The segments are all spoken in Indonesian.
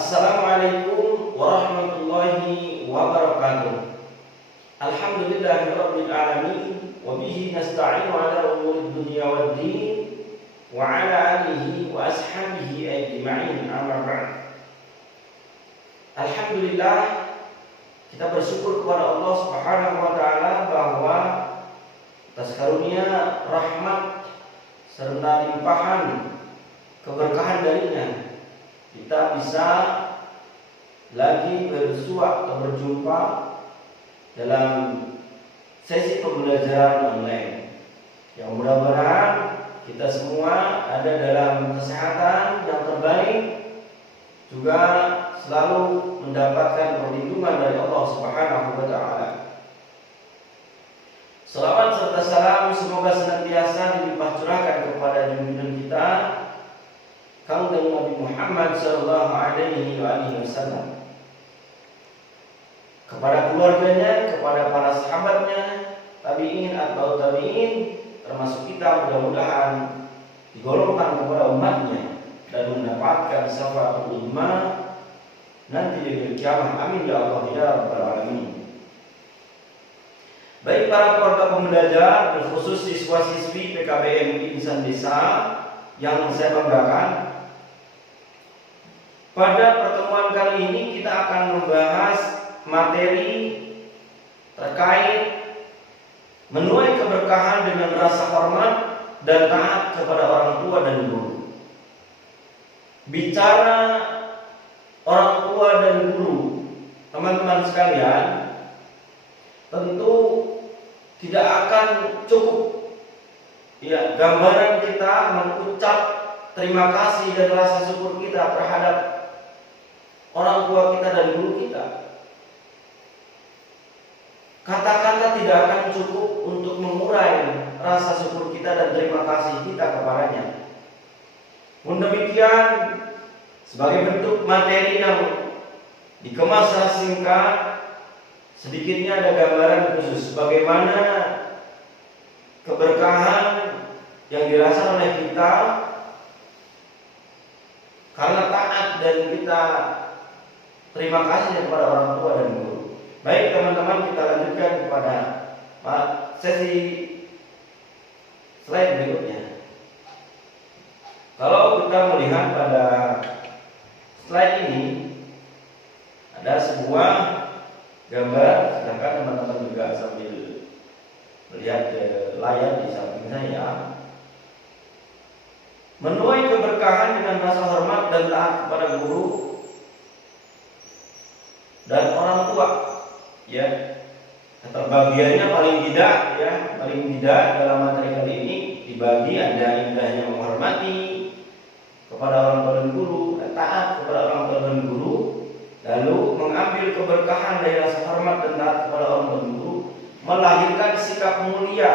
Assalamualaikum warahmatullahi wabarakatuh. Alhamdulillahirabbil alamin wa bihi nasta'inu ala umuri dunya waddin wa ala alihi wa ashabihi ajma'in, amma ba'd. Alhamdulillah, kita bersyukur kepada Allah Subhanahu wa taala bahwa atas karunia rahmat serta limpahan keberkahan darinya kita bisa lagi bersua atau berjumpa dalam sesi pembelajaran online yang mudah-mudahan kita semua ada dalam kesehatan yang terbaik, juga selalu mendapatkan perlindungan dari Allah Subhanahu wa taala. Salawat serta salam semoga senantiasa dilimpah curahkan kepada junjungan kita Kangjeng Nabi Muhammad sallallahu alaihi wasallam, kepada keluarganya, kepada para sahabatnya, tabi'in atau tabi'in, termasuk kita mudah-mudahan digolongkan kepada umatnya dan mendapatkan syafaatul ummah nanti di hari kiamat. Amin ya Allah ya rabbal alamin. Baik para keluarga pembelajar, berkhusus siswa-siswi PKBM Insan Desa yang saya banggakan, pada pertemuan kali ini kita akan membahas materi terkait menuai keberkahan dengan rasa hormat dan taat kepada orang tua dan guru. Bicara orang tua dan guru, teman-teman sekalian, tentu tidak akan cukup ya gambaran kita mengucap terima kasih dan rasa syukur kita terhadap orang tua kita dan guru kita. Kata-kata tidak akan cukup untuk mengurai rasa syukur kita dan terima kasih kita kepadanya. Pun demikian, sebagai bentuk materi yang dikemas secara singkat, sedikitnya ada gambaran khusus bagaimana keberkahan yang dirasakan oleh kita karena taat dan kita terima kasih kepada orang tua dan guru. Baik teman-teman, kita lanjutkan kepada sesi slide berikutnya. Kalau kita melihat pada slide ini, ada sebuah gambar, sedangkan teman-teman juga sambil melihat ke layar di samping saya. Menuai keberkahan dengan rasa hormat dan taat kepada guru dan orang tua, ya. Terbagiannya paling tidak dalam materi kali ini dibagi ada indahnya menghormati kepada orang tua dan guru, dan taat kepada orang tua dan guru, lalu mengambil keberkahan dari rasa hormat dan taat kepada orang tua dan guru, melahirkan sikap mulia.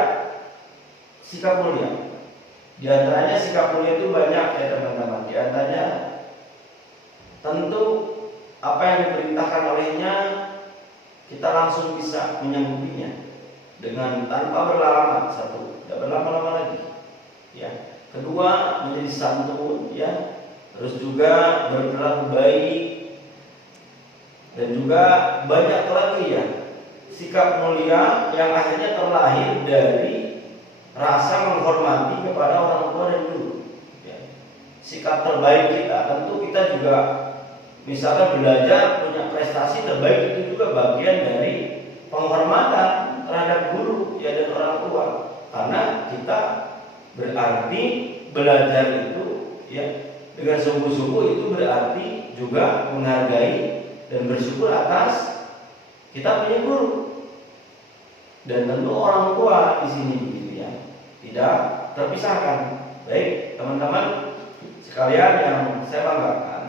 Di antaranya sikap mulia itu banyak ya teman-teman. Di antaranya tentu apa yang diperintahkan olehnya kita langsung bisa menyanggupinya dengan tanpa berlama-lama. Satu, tidak berlama-lama lagi. Ya. Kedua, menjadi santun, ya. Terus juga berperilaku baik, dan juga banyak lagi ya sikap mulia yang akhirnya terlahir dari rasa menghormati kepada orang tua dan guru. Ya. Sikap terbaik kita, tentu kita juga misalkan belajar punya prestasi terbaik, itu juga bagian dari penghormatan terhadap guru ya dan orang tua, karena kita berarti belajar itu ya dengan sungguh-sungguh, itu berarti juga menghargai dan bersyukur atas kita punya guru dan tentu orang tua di sini gitu ya, tidak terpisahkan. Baik teman-teman sekalian yang saya banggakan,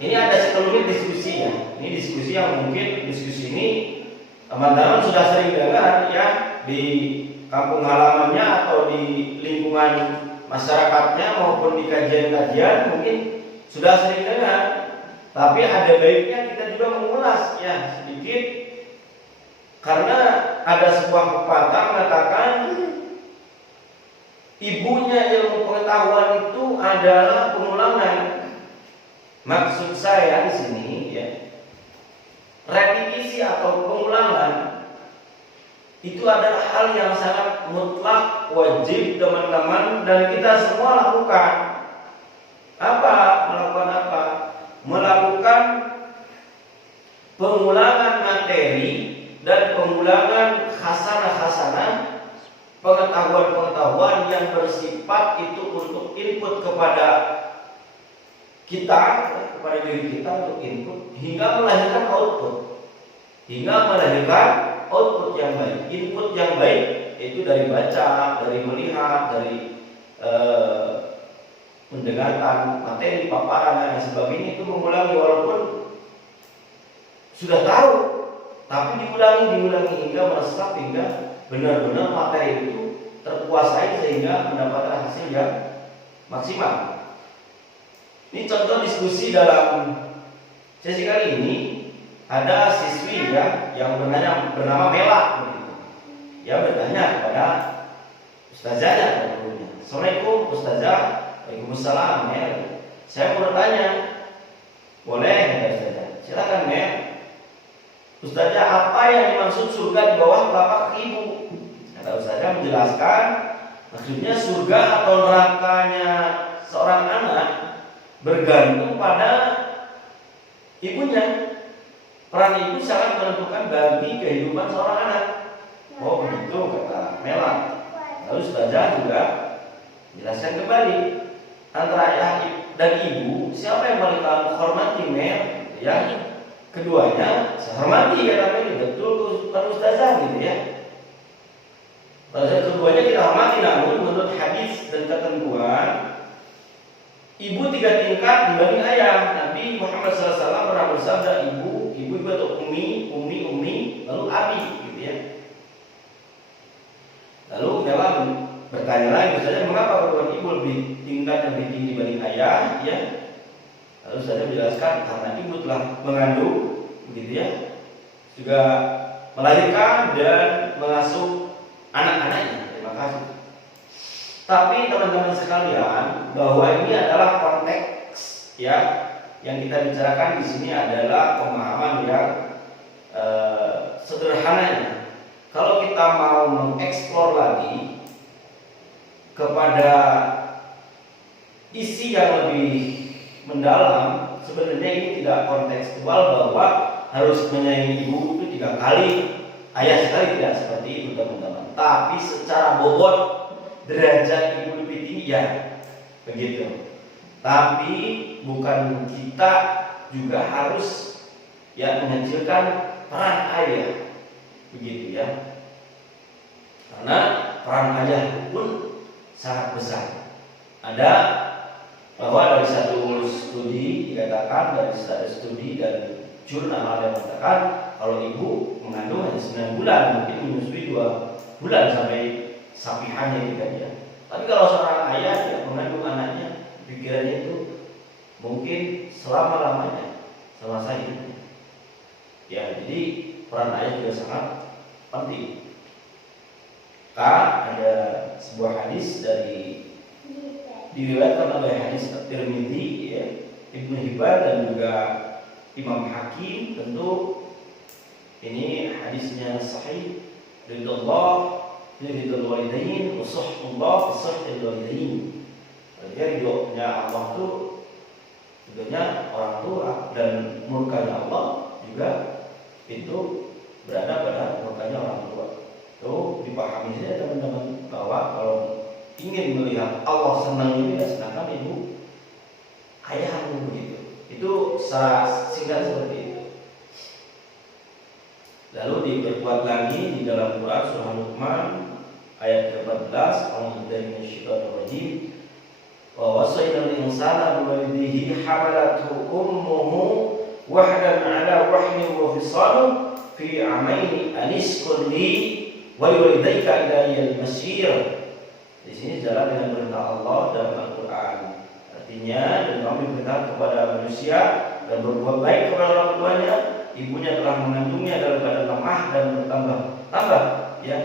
ini ada sekelumit diskusi ya. Ini diskusi yang mungkin diskusi ini teman-teman sudah sering dengar ya di kampung halamannya atau di lingkungan masyarakatnya maupun di kajian-kajian mungkin sudah sering dengar. Tapi ada baiknya kita juga mengulas ya sedikit, karena ada sebuah pepatah mengatakan ibunya ilmu pengetahuan itu adalah pengulangan. Maksud saya di sini ya, repetisi atau pengulangan itu adalah hal yang sangat mutlak, wajib teman-teman, dan kita semua lakukan. Melakukan apa? Melakukan pengulangan materi dan pengulangan khasanah-khasanah, pengetahuan-pengetahuan yang bersifat itu untuk input kepada kita, kepada diri kita untuk input hingga melahirkan output. Output yang baik, input yang baik itu dari baca, dari melihat, dari mendengarkan materi, paparan dan sebagainya, itu mengulangi walaupun sudah tahu, tapi diulangi hingga meresap, hingga benar-benar materi itu terkuasai sehingga mendapatkan hasil yang maksimal. Ini contoh diskusi dalam sesi kali ini. Ada siswi ya yang bernama Mela begitu. Dia bertanya kepada ustazahnya, gurunya. Assalamualaikum ustazah. Waalaikumsalam Mel. Saya mau bertanya. Boleh ya ustazah? Silakan Mel. Ustazah, apa yang dimaksud surga di bawah telapak ibu? Kata ustazah menjelaskan, maksudnya surga atau nerakanya seorang anak bergantung pada ibunya. Peran ibu sangat menentukan bagi kehidupan seorang anak. Oh begitu kata Mela. Lalu ustazah juga jelaskan kembali, antara ayah dan ibu siapa yang paling kamu hormati Mel? Ya, keduanya saya hormati kata Mel. Betul kan ustazah gitu ya. Keduanya kita hormati, namun menurut hadis dan ketentuan ibu 3 tingkat dibanding ayah. Nabi Muhammad SAW pernah bersabda, ibu atau umi, lalu abi gitu ya. Lalu Mela bertanya lagi, misalnya mengapa kedua ibu lebih tinggi dibanding ayah ya? Lalu saya menjelaskan karena ibu telah mengandung begitu ya, juga melahirkan dan mengasuh anak-anaknya. Terima kasih. Tapi teman-teman sekalian, bahwa ini adalah konteks ya, yang kita bicarakan di sini adalah pemahaman yang sederhananya. Kalau kita mau mengeksplor lagi kepada isi yang lebih mendalam, sebenarnya ini tidak kontekstual bahwa harus menyayangi ibu itu 3 kali, ayah sekali, tidak seperti itu teman-teman. Tapi secara bobot derajat ibu lebih tinggi ya, begitu. Tapi bukan kita juga harus ya mengecilkan peran ayah, begitu ya. Karena peran ayah pun sangat besar. Ada bahwa dari satu studi dikatakan, dari satu studi dan jurnal yang mengatakan kalau ibu mengandung hanya 9 bulan, mungkin menyusui 2 bulan sampai sapihannya gitu kan ya. Tapi kalau seorang ayah yang mengandung anaknya, pikirannya itu mungkin selama-lamanya, semasa hidupnya. Ya, jadi peran ayah juga sangat penting. Ada sebuah hadis diriwayatkan oleh hadis At-Tirmidzi ya, Ibnu Hibban dan juga Imam Hakim. Tentu ini hadisnya sahih. Ridul walidain wa suhbullah fi suhbil walidain. Jadi ridhonya Allah itu ridhonya orang tua, dan murkanya Allah juga itu berada pada murkanya orang tua. Itu dipahami saja teman-teman, bahwa kalau ingin melihat Allah senang ini ya senangkan ibu ayahmu begitu. Itu secara singkat seperti itu. Lalu diperkuat lagi di dalam Quran surah Luqman ayat 14, A'udzubillahi minasyaitonir rajim. Wa wasaina al-insana biwalidayhi hamalathu ummuhu wahdan 'ala wahnin wa fisaluhu fi 'amaini an ishkur li wa liwalidayka ilayya al-masir. Di sini jalan dengan perintah Allah dalam Al-Quran. Artinya, dan kami berintah kepada manusia dan berbuat baik kepada orang tuanya. Ibunya telah mengandungnya dalam keadaan lemah dan bertambah ya,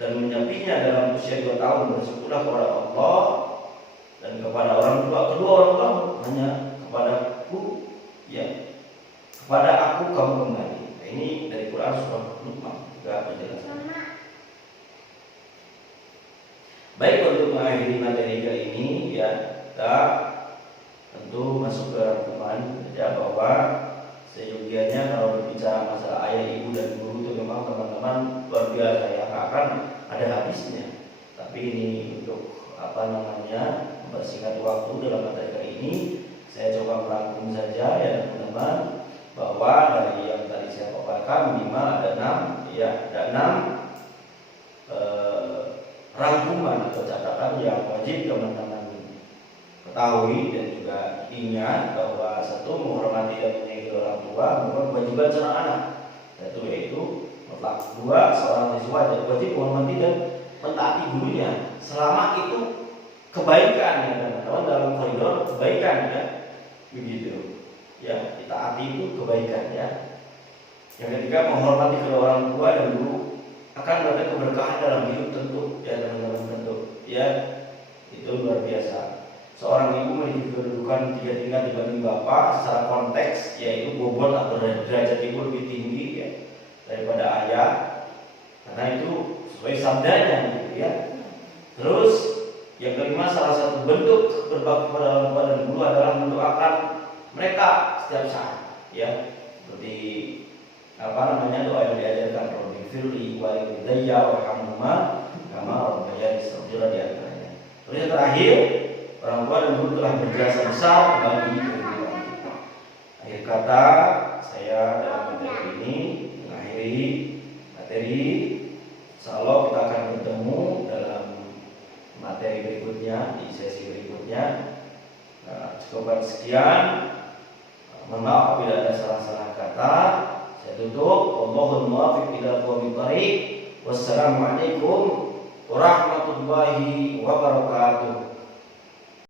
dan menyapinya dalam usia 2 tahun. Bersyukurlah kepada Allah dan kepada orang tua, kedua orang tua, hanya kepada kepada aku kamu kembali. Nah, ini dari Quran surah Luqman juga penjelasan. Baik, untuk mengakhiri materi kali ini ya, kita tentu masuk ke rangkuman ya, bahwa seyogianya kalau berbicara masalah ayah, ibu dan guru itu memang teman-teman luar biasa ya, akan ada habisnya. Tapi ini untuk mempersingkat waktu dalam materi kali ini, saya coba merangkum saja ya teman-teman, bahwa dari yang tadi saya paparkan minimal ada 6 ya, ada 6 rangkuman atau catatan yang wajib teman-teman ketahui dan juga ingat, bahwa satu, menghormati dan menyayangi orang tua merupakan kewajiban seorang anak, yaitu mutlak. 2, seorang siswa wajib menghormati dan mentaati gurunya selama itu kebaikan ya teman-teman, dalam koridor kebaikan ya, begitu ya, ditaati itu kebaikan ya. Yang ketiga, menghormati kedua orang tua dan guru akan ada keberkahan dalam hidup tentu ya teman-teman, tentu ya, itu luar biasa. Seorang ibu memiliki kedudukan 3 tingkat dibanding bapak secara konteks, yaitu bobot atau derajat ibu lebih tinggi ya daripada ayah, karena itu sesuai sabdanya gitu ya. Terus yang kelima, salah satu bentuk berbakti kepada orang tua dan guru adalah mendoakan mereka setiap saat ya, seperti doa yang diajarkan Rabbi firli wa lidayya wa hamduma kama rabbayani saghira di antaranya. Terus yang terakhir, orang tua dan guru telah berjasa besar bagi kehidupan kita. Akhir kata, saya dalam materi ini mengakhiri materi. Insyaallah kita akan bertemu dalam materi berikutnya, di sesi berikutnya. Cukup sekian. Mohon maaf apabila ada salah-salah kata. Saya tutup. Wallahul muwaffiq ila aqwamit thoriq. Wassalamualaikum warahmatullahi wabarakatuh.